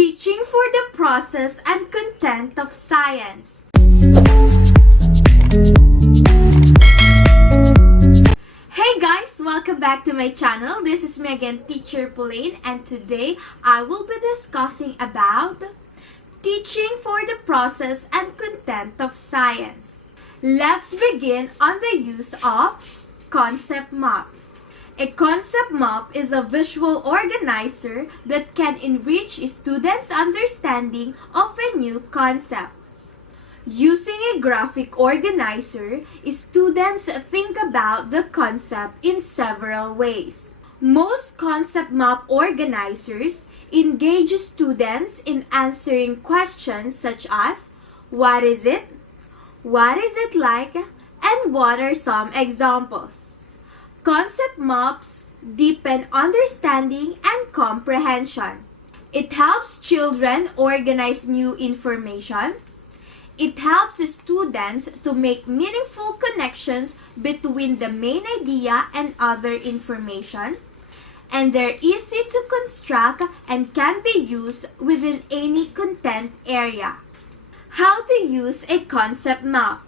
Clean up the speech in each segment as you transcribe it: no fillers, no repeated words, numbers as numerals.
Teaching for the process and content of science. Hey guys! Welcome back to my channel. This is me again, Teacher Pauline, and today I will be discussing about teaching for the process and content of science. Let's begin on the use of concept map. A concept map is a visual organizer that can enrich students' understanding of a new concept. Using a graphic organizer, students think about the concept in several ways. Most concept map organizers engage students in answering questions such as, what is it like, and what are some examples? Concept maps deepen understanding and comprehension. It helps children organize new information. It helps students to make meaningful connections between the main idea and other information. And they're easy to construct and can be used within any content area. How to use a concept map?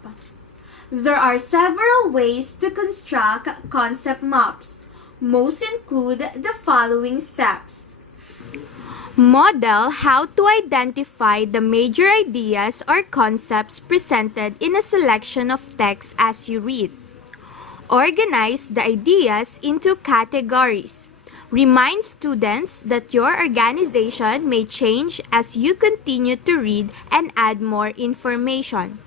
There are several ways to construct concept maps. Most include the following steps. Model how to identify the major ideas or concepts presented in a selection of text as you read. Organize the ideas into categories. Remind students that your organization may change as you continue to read and add more information.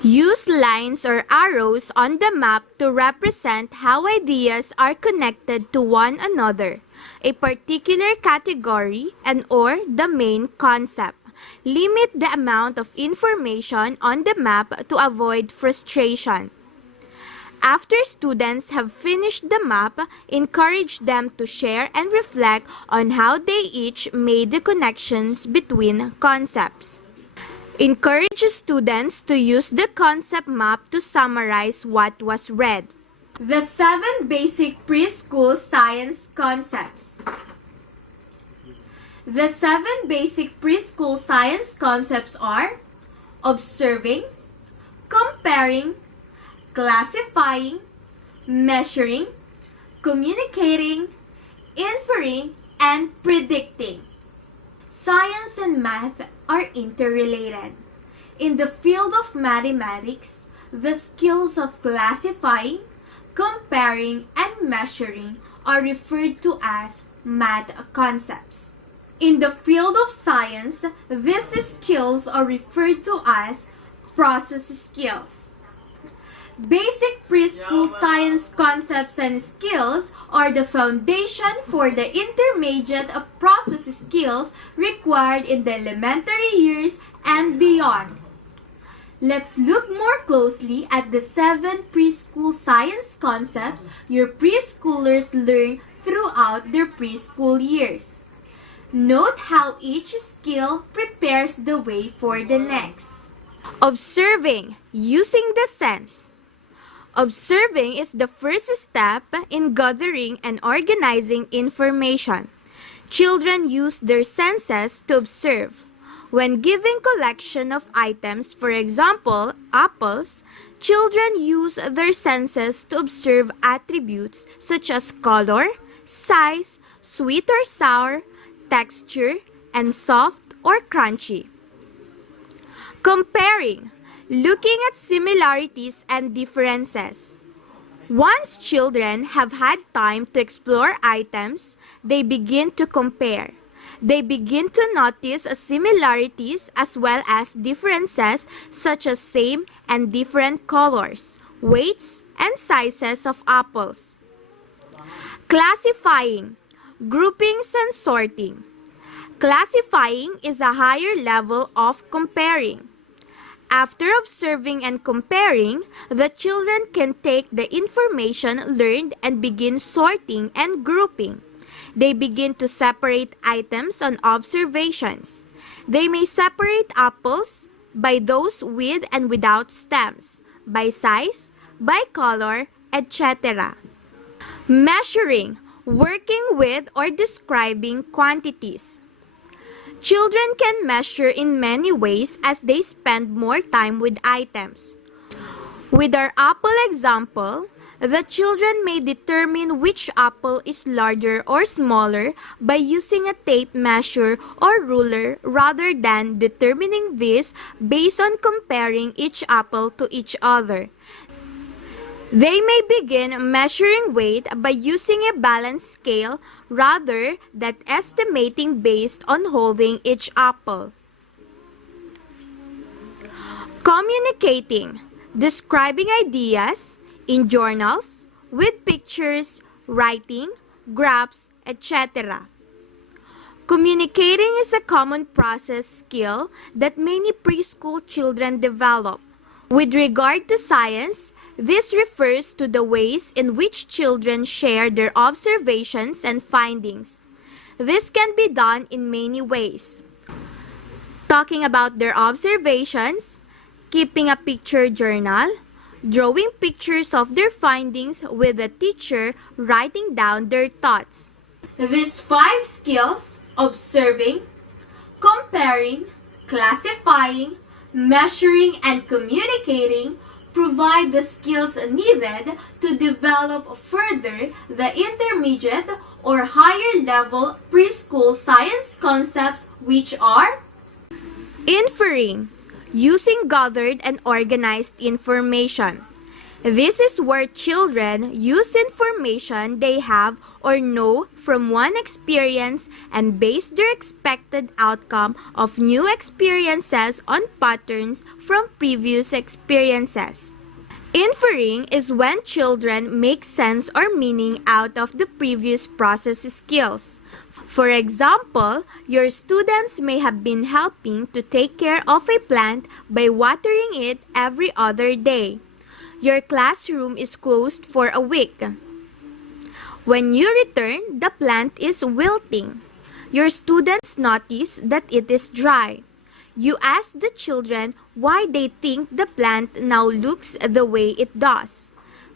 Use lines or arrows on the map to represent how ideas are connected to one another, a particular category, and or the main concept. Limit the amount of information on the map to avoid frustration. After students have finished the map, encourage them to share and reflect on how they each made the connections between concepts. Encourage students to use the concept map to summarize what was read. The 7 basic preschool science concepts. The 7 basic preschool science concepts are observing, comparing, classifying, measuring, communicating, inferring, and predicting. Science and math are interrelated. In the field of mathematics, the skills of classifying, comparing, and measuring are referred to as math concepts. In the field of science, these skills are referred to as process skills. Basic preschool science concepts and skills are the foundation for the intermediate process skills required in the elementary years and beyond. Let's look more closely at the 7 preschool science concepts your preschoolers learn throughout their preschool years. Note how each skill prepares the way for the next. Observing, using the sense. Observing is the first step in gathering and organizing information. Children use their senses to observe. When giving collection of items, for example, apples, children use their senses to observe attributes such as color, size, sweet or sour, texture, and soft or crunchy. Comparing. Looking at similarities and differences. Once children have had time to explore items, they begin to compare. They begin to notice similarities as well as differences such as same and different colors, weights, and sizes of apples. Classifying, groupings, and sorting. Classifying is a higher level of comparing. After observing and comparing, the children can take the information learned and begin sorting and grouping. They begin to separate items on observations. They may separate apples by those with and without stems, by size, by color, etc. Measuring, working with or describing quantities. Children can measure in many ways as they spend more time with items. With our apple example, the children may determine which apple is larger or smaller by using a tape measure or ruler rather than determining this based on comparing each apple to each other. They may begin measuring weight by using a balance scale rather than estimating based on holding each apple. Communicating, describing ideas in journals, with pictures, writing, graphs, etc. Communicating is a common process skill that many preschool children develop. With regard to science, this refers to the ways in which children share their observations and findings. This can be done in many ways. Talking about their observations, keeping a picture journal, drawing pictures of their findings with the teacher writing down their thoughts. These 5 skills, observing, comparing, classifying, measuring, and communicating, provide the skills needed to develop further the intermediate or higher level preschool science concepts, which are inferring, using gathered and organized information. This is where children use information they have or know from one experience and base their expected outcome of new experiences on patterns from previous experiences. Inferring is when children make sense or meaning out of the previous process skills. For example, your students may have been helping to take care of a plant by watering it every other day. Your classroom is closed for a week. When you return, the plant is wilting. Your students notice that it is dry. You ask the children why they think the plant now looks the way it does.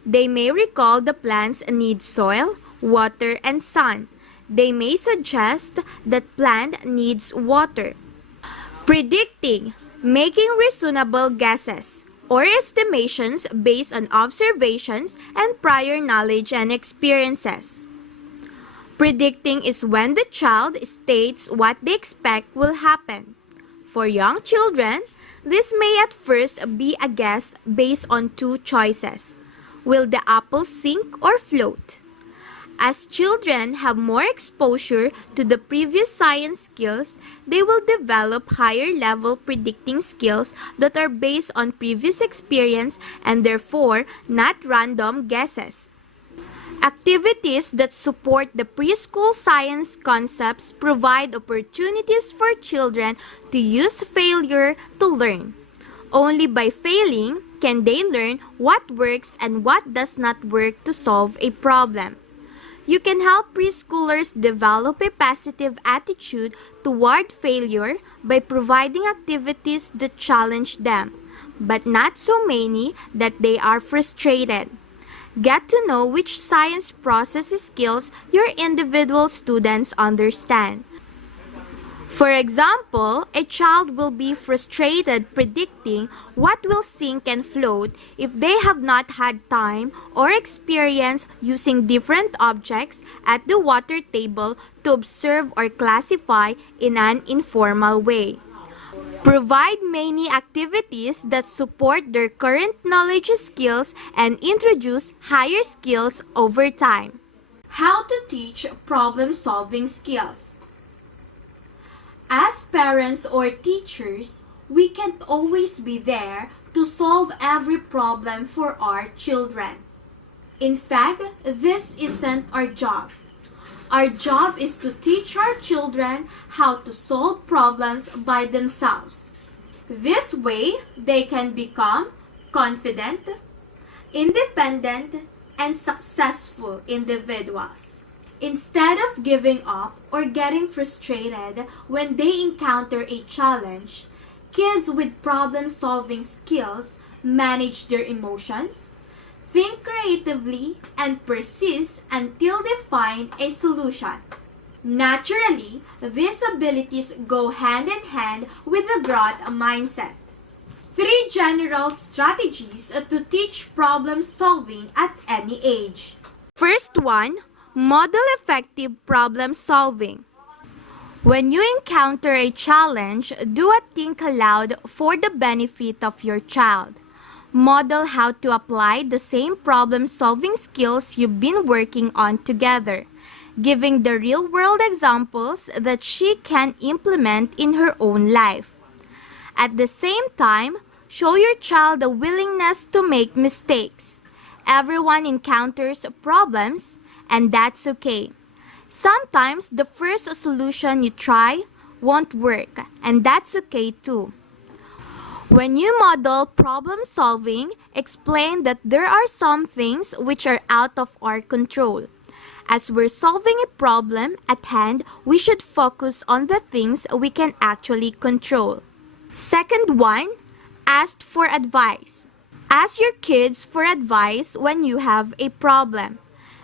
They may recall the plants need soil, water, and sun. They may suggest that plant needs water. Predicting, making reasonable guesses or estimations based on observations and prior knowledge and experiences. Predicting is when the child states what they expect will happen. For young children, this may at first be a guess based on 2 choices. Will the apple sink or float? As children have more exposure to the previous science skills, they will develop higher level predicting skills that are based on previous experience and therefore not random guesses. Activities that support the preschool science concepts provide opportunities for children to use failure to learn. Only by failing can they learn what works and what does not work to solve a problem. You can help preschoolers develop a positive attitude toward failure by providing activities that challenge them, but not so many that they are frustrated. Get to know which science process skills your individual students understand. For example, a child will be frustrated predicting what will sink and float if they have not had time or experience using different objects at the water table to observe or classify in an informal way. Provide many activities that support their current knowledge skills and introduce higher skills over time. How to teach problem-solving skills. As parents or teachers, we can't always be there to solve every problem for our children. In fact, this isn't our job. Our job is to teach our children how to solve problems by themselves. This way, they can become confident, independent, and successful individuals. Instead of giving up or getting frustrated when they encounter a challenge, kids with problem-solving skills manage their emotions, think creatively, and persist until they find a solution. Naturally, these abilities go hand in hand with a growth mindset. Three general strategies to teach problem solving at any age. First one, model effective problem solving. When you encounter a challenge, do a think aloud for the benefit of your child. Model how to apply the same problem-solving skills you've been working on together, giving the real-world examples that she can implement in her own life. At the same time, show your child a willingness to make mistakes. Everyone encounters problems, and that's okay. Sometimes the first solution you try won't work, and that's okay too. When you model problem solving, explain that there are some things which are out of our control. As we're solving a problem at hand, we should focus on the things we can actually control. Second one, ask for advice. Ask your kids for advice when you have a problem.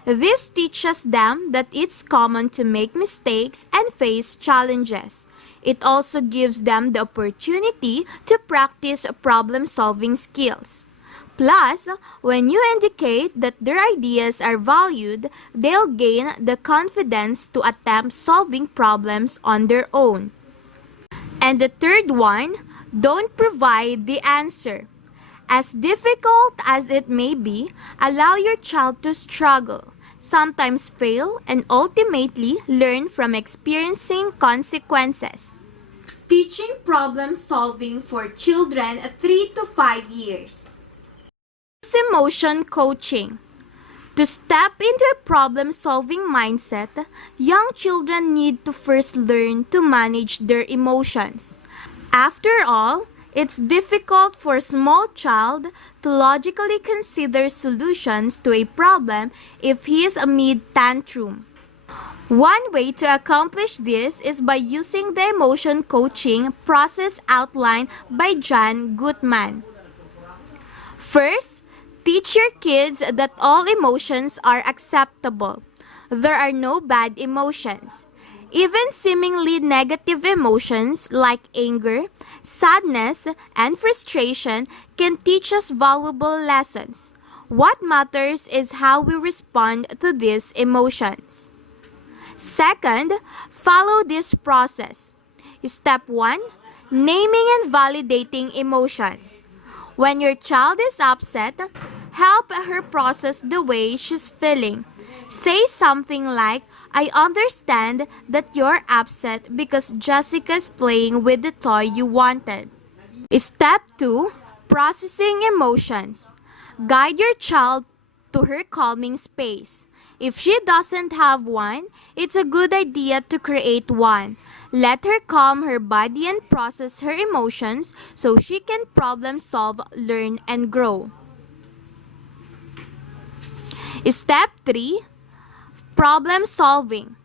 This teaches them that it's common to make mistakes and face challenges. It also gives them the opportunity to practice problem-solving skills. Plus, when you indicate that their ideas are valued, they'll gain the confidence to attempt solving problems on their own. And the third one, don't provide the answer. As difficult as it may be, allow your child to struggle, sometimes fail, and ultimately learn from experiencing consequences. Teaching problem solving for children 3 to 5 years. Emotion coaching. To step into a problem-solving mindset, young children need to first learn to manage their emotions. After all, it's difficult for a small child to logically consider solutions to a problem if he is amid tantrum. One way to accomplish this is by using the emotion coaching process outlined by John Gottman. First, teach your kids that all emotions are acceptable. There are no bad emotions. Even seemingly negative emotions like anger, sadness, and frustration can teach us valuable lessons. What matters is how we respond to these emotions. Second, follow this process. Step 1. Naming and validating emotions. When your child is upset, help her process the way she's feeling. Say something like, I understand that you're upset because Jessica's playing with the toy you wanted. Step 2. Processing emotions. Guide your child to her calming space. If she doesn't have one, it's a good idea to create one. Let her calm her body and process her emotions so she can problem solve, learn, and grow. Step 3. Problem solving.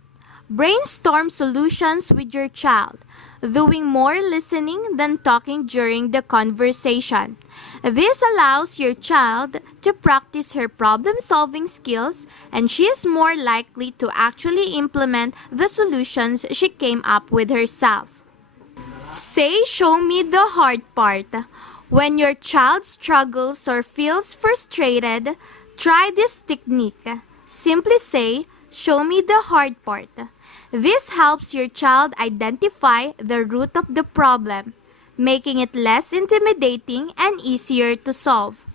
Brainstorm solutions with your child, doing more listening than talking during the conversation. This allows your child to practice her problem-solving skills, and she is more likely to actually implement the solutions she came up with herself. Say, show me the hard part. When your child struggles or feels frustrated, try this technique. Simply say, show me the hard part. This helps your child identify the root of the problem, making it less intimidating and easier to solve.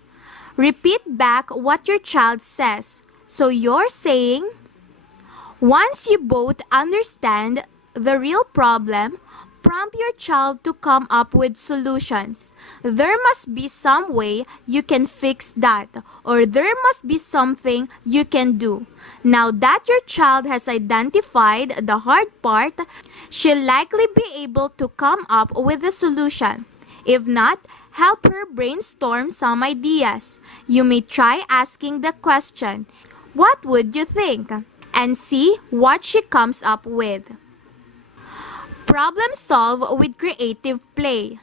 Repeat back what your child says. So you're saying, once you both understand the real problem, prompt your child to come up with solutions. There must be some way you can fix that, or there must be something you can do. Now that your child has identified the hard part, she'll likely be able to come up with a solution. If not, help her brainstorm some ideas. You may try asking the question, "What would you think?" and see what she comes up with. Problem solve with creative play.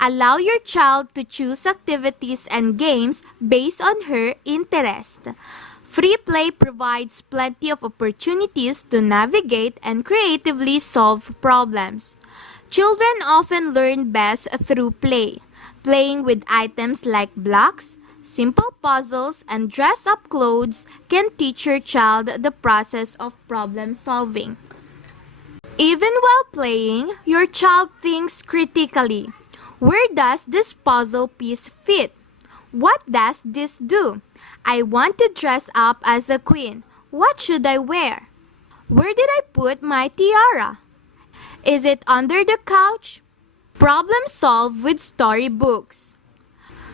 Allow your child to choose activities and games based on her interest. Free play provides plenty of opportunities to navigate and creatively solve problems. Children often learn best through play. Playing with items like blocks, simple puzzles, and dress-up clothes can teach your child the process of problem solving. Even while playing, your child thinks critically. Where does this puzzle piece fit? What does this do? I want to dress up as a queen. What should I wear? Where did I put my tiara? Is it under the couch? Problem solve with storybooks.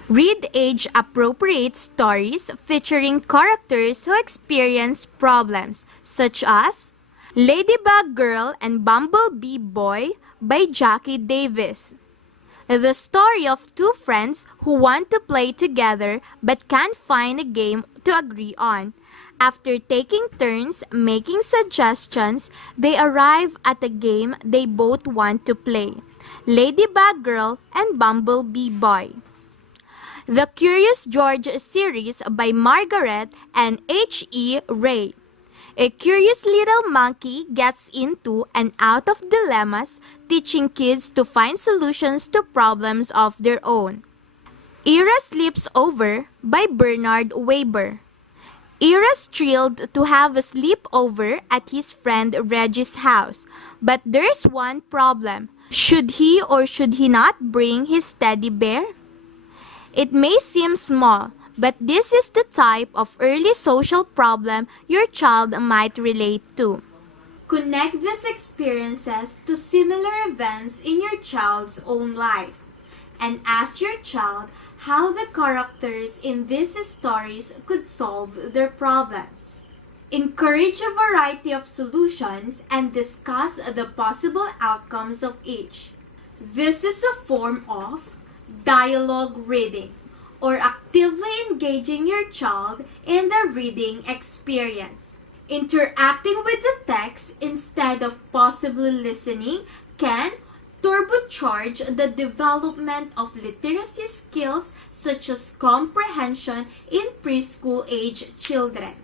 Read age-appropriate stories featuring characters who experience problems, such as Ladybug Girl and Bumblebee Boy by Jackie Davis. The story of two friends who want to play together but can't find a game to agree on. After taking turns making suggestions, they arrive at a game they both want to play. Ladybug Girl and Bumblebee Boy. The Curious George series by Margaret and H.E. Ray. A curious little monkey gets into and out of dilemmas, teaching kids to find solutions to problems of their own. Ira Sleeps Over by Bernard Weber. Ira's thrilled to have a sleepover at his friend Reggie's house, but there's one problem. Should he or should he not bring his teddy bear? It may seem small, but this is the type of early social problem your child might relate to. Connect these experiences to similar events in your child's own life and ask your child how the characters in these stories could solve their problems. Encourage a variety of solutions and discuss the possible outcomes of each. This is a form of dialogue reading, or actively engaging your child in the reading experience. Interacting with the text instead of possibly listening can turbocharge the development of literacy skills such as comprehension in preschool-age children.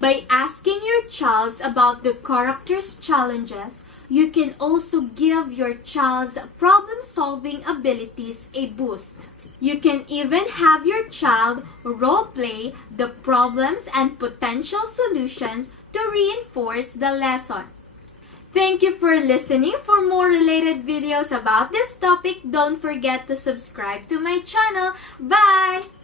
By asking your child about the character's challenges, you can also give your child's problem-solving abilities a boost. You can even have your child role-play the problems and potential solutions to reinforce the lesson. Thank you for listening. For more related videos about this topic, don't forget to subscribe to my channel. Bye!